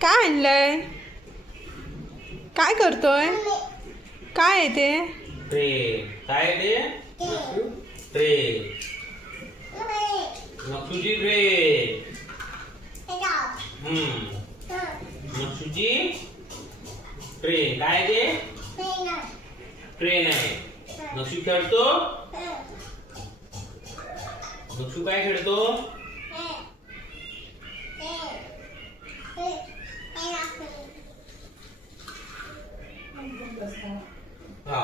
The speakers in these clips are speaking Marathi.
काय आणलंय? काय करतोय? काय आहे ते? ट्रे. काय ते? ट्रे. नक्षुची ट्रे. नक्षुची ट्रे. काय ते? ट्रेन आहे. नक्षू खेळतो. नक्षू काय खेळतो? हा.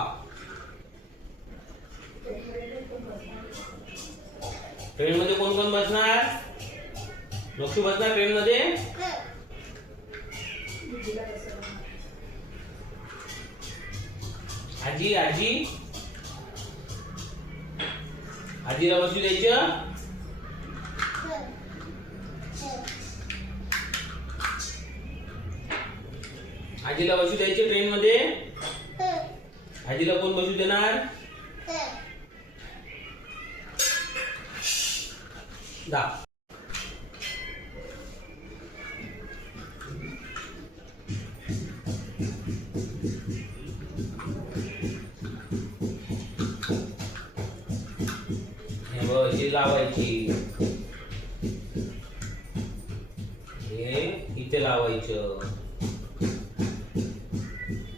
ट्रेन मध्ये कोण कोण बसणार? नक्षू बसणार ट्रेन मध्ये. आजी आजी आजीला बसू द्यायचं. आजीला बसू द्यायचे ट्रेन मध्ये. आजीला कोण बसू देणार? दा. हे लावायची. हे इथे लावायचं.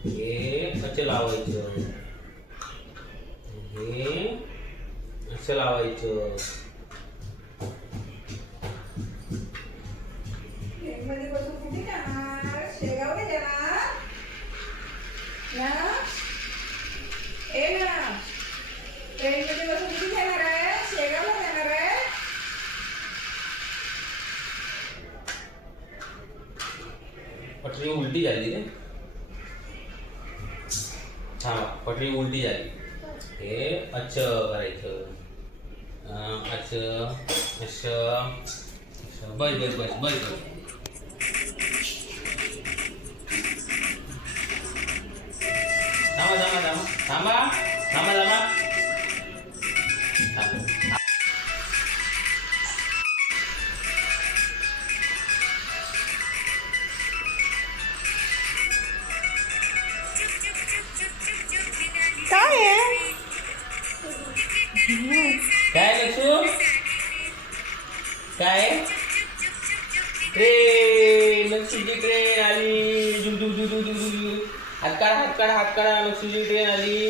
हे असं लावायचं. हे असं लावायचं. ट्रेनमध्ये बसून कुठे जाणार? शेगावला जाणार ना? ए ना, ट्रेनमध्ये बसून कुठे जाणार आहे? शेगावला जाणार आहे? पटरी उलटी झाली रे. हा, पटरी उलटी झाली. हे असं करायचं. असं असं बस बस बस बस बस. थांबा थांबा थांबा थांबा थांबा थांबा. काय आहे? काय लक्षू? काय? ट्रेन. लक्षूची ट्रेन आली. हात काढा हात काढा हात काढा. लक्षूची ट्रेन आली.